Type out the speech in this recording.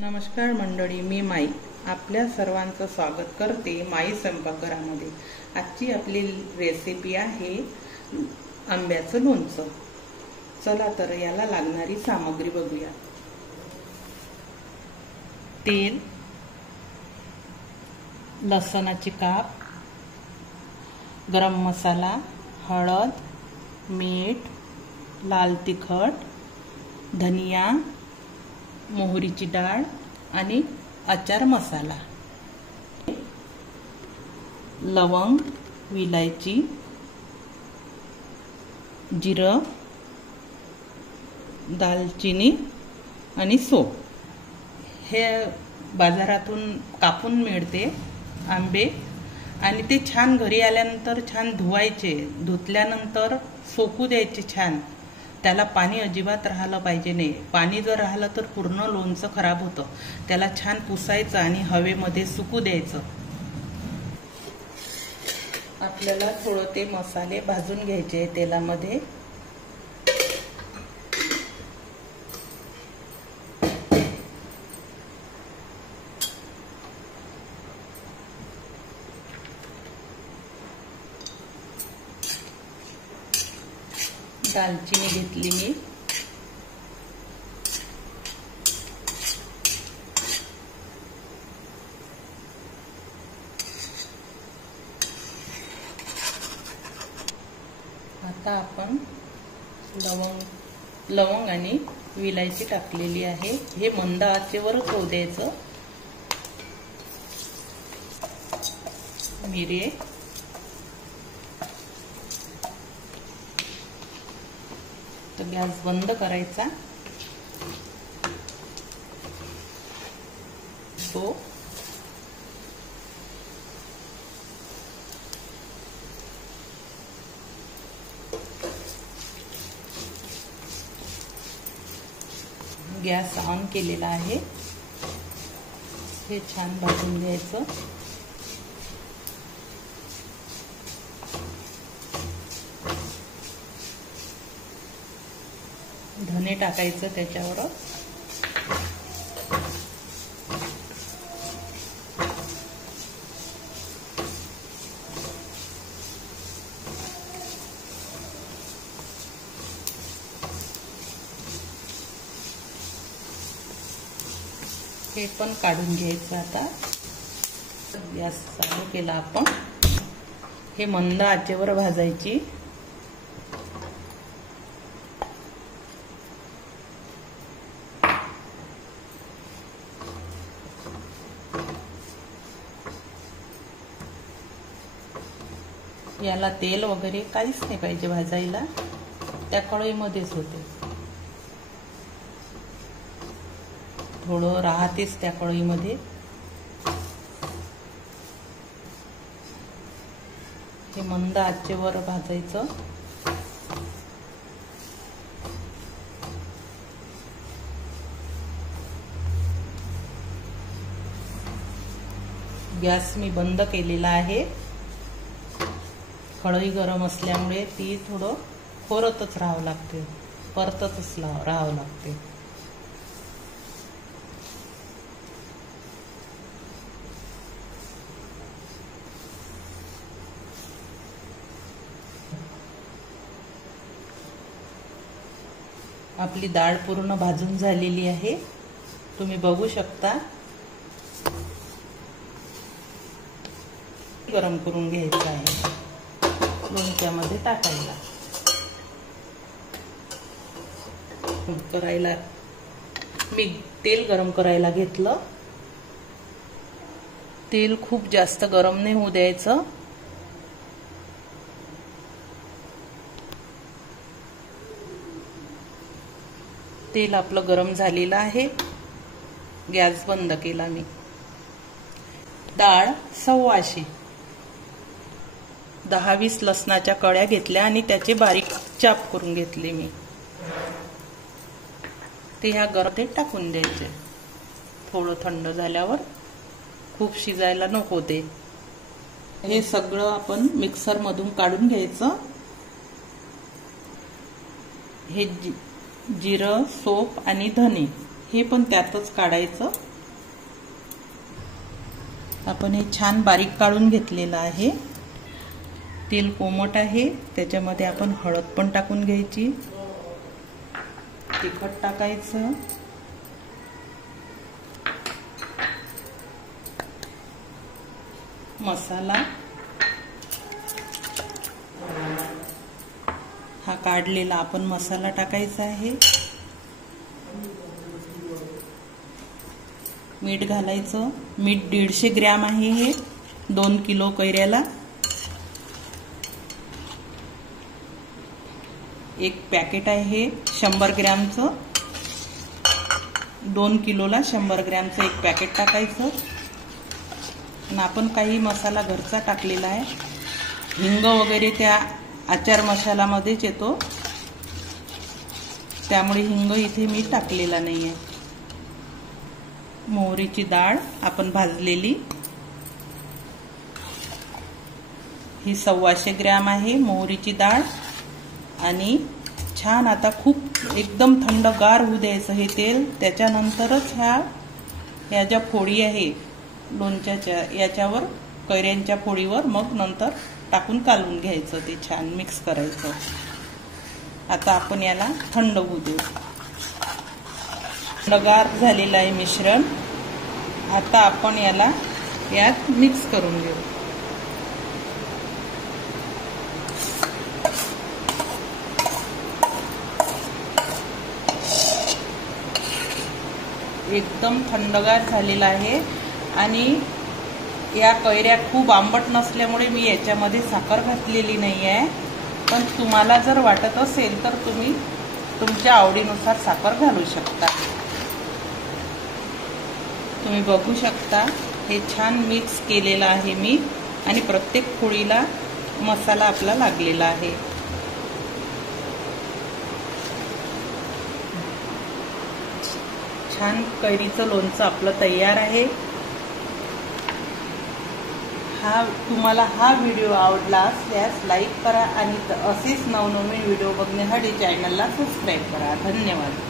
नमस्कार मंडळी, मी माई आपल्या सर्वांचं स्वागत करते माई स्वयंपाकघरामध्ये। आजची आपली रेसिपी आहे आंब्याचं लोणचं। चला तर याला लागणारी सामग्री बघूया। तेल, लसणाची काप, गरम मसाला, हळद, मीठ, लाल तिखट, धनिया, मोहरीची डाळ आणि अचार मसाला, लवंग, विलायची, जिरं, दालचिनी आणि सोप। हे बाजारातून कापून मिळते आंबे आणि ते छान घरी आल्यानंतर छान धुवायचे। धुतल्यानंतर सोकू द्यायचे छान। त्याला पाणी अजिबात राहिलं पाहिजे नाही। पाणी जर राहिलं तर पूर्ण लोणचं खराब होतं। त्याला छान पुसायचं आणि हवेमध्ये सुकू द्यायचं। आपल्याला थोडं ते मसाले भाजून घ्यायचे तेलामध्ये। दालचिनी घेतली मी, आता आपण लवंग आणि विलायची टाकलेली आहे। हे मंद आचेवरच होऊ द्यायचं। मिरे, तर गॅस बंद करायचा। गॅस ऑन केलेला आहे। हे छान भाजून घ्यायचं। धने टाकायचं त्याच्यावर। हे पण काढून घ्यायचं। आता गॅस चालू केला आपण। हे मंद आचेवर भाजायची। याला तेल वगैरे काहीच नाही पाहिजे भाजायला, त्या कढईमध्येच होते। थोडं राहतेच त्या कढईमध्ये। हे मंद आचेवर भाजायचं। गॅस मी बंद केलेला आहे। कढई गरम असल्यामुळे ती थोडं खोरतच राहावं लागते, परततच राहावं लागते। आपली डाळ पूर्ण भाजून झालेली आहे, तुम्ही बघू शकता। गरम करून घ्यायचं आहे लोणच्यामध्ये टाकायला। मी तेल गरम करायला घेतलं। तेल खूप जास्त गरम नाही होऊ द्यायचं। तेल आपलं गरम झालेलं आहे। गॅस बंद केला मी। डाळ 125, 10-20 लसणाच्या कळ्या घेतल्या आणि त्याचे बारीक चाप करून घेतले मी। ते ह्या गरम टाकून द्यायचे। थोडं थंड झाल्यावर, खूप शिजायला नको ते। हे सगळं आपण मिक्सर मधून काढून घ्यायचं। हे जिरं, सोप आणि धने हे पण त्यातच काढायचं। आपण हे छान बारीक काढून घेतलेलं आहे. तेल कोमट आहे, त्याच्यामध्ये आपण हळद पण टाकून घ्यायची, तिखट टाकायचं, मसाला हा काढलेला आपण मसाला टाकायचा आहे, मीठ घालायचं. मीठ 150 ग्रॅम आहे हे 2 किलो कैऱ्याला. एक पॅकेट आहे 100 ग्रॅमचं, 2 किलोला 100 ग्रॅमचं एक पॅकेट टाकायचं. आणि आपण काही मसाला घरचा टाकलेला आहे. हिंग वगैरे त्या आचार मसाल्यामध्येच येतो, त्यामुळे हिंग इथे मी टाकलेला नाही आहे. मोहरीची डाळ आपण भाजलेली, ही 125 ग्रॅम आहे मोहरीची डाळ. आणि छान आता खूप एकदम थंडगार होऊ द्यायचं हे तेल. त्याच्यानंतरच ह्या ज्या फोडी आहे लोणच्याच्या, याच्यावर कैऱ्यांच्या फोडीवर मग नंतर टाकून कालवून घ्यायचं, ते छान मिक्स करायचं. आता आपण याला थंड होऊ देऊ. थंडगार झालेलं आहे मिश्रण. आता आपण यात मिक्स करून घेऊ. एकदम थंडगार झालेला आहे. आणि या कैऱ्या खूप आंबट नसल्यामुळे मी याच्यामध्ये साखर घातलेली नाही आहे. पण तुम्हाला जर वाटत असेल तर तुम्ही तुमच्या आवडीनुसार साखर घालू शकता. तुम्ही बघू शकता हे छान मिक्स केलेलं आहे मी. आणि प्रत्येक पोळीला मसाला आपला लागलेला आहे. छान कैरीचं लोणचं आपलं तयार आहे. तुम्हाला हा व्हिडिओ आवडला असल्यास लाईक करा आणि असेच नवनवीन व्हिडिओ बघण्यासाठी चॅनलला सबस्क्राईब करा. धन्यवाद.